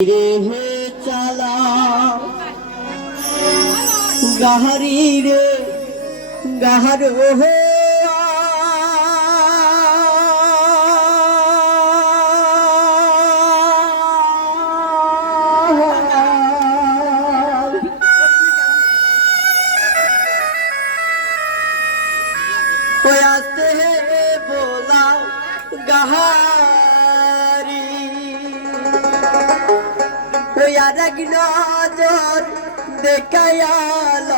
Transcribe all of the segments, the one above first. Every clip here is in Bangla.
রে হে চালা গাহারি রে গাহার হে হে বোলা গাহার আর এক নজর দেখায়াল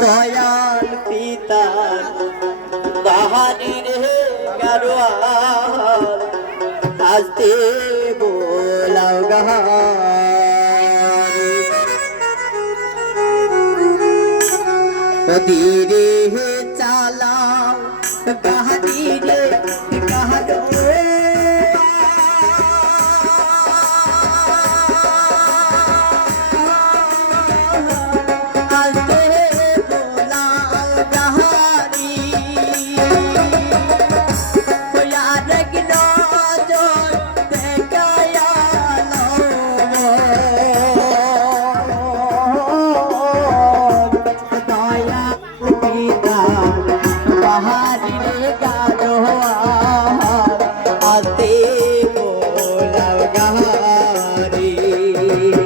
দয়াল পিতা, বাহারি রে গারোয়াল আসতে বোলাও গাহারি। ধীরে চালাও, গাহারি baby.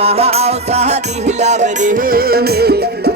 মহাও সাহা দিলাম রে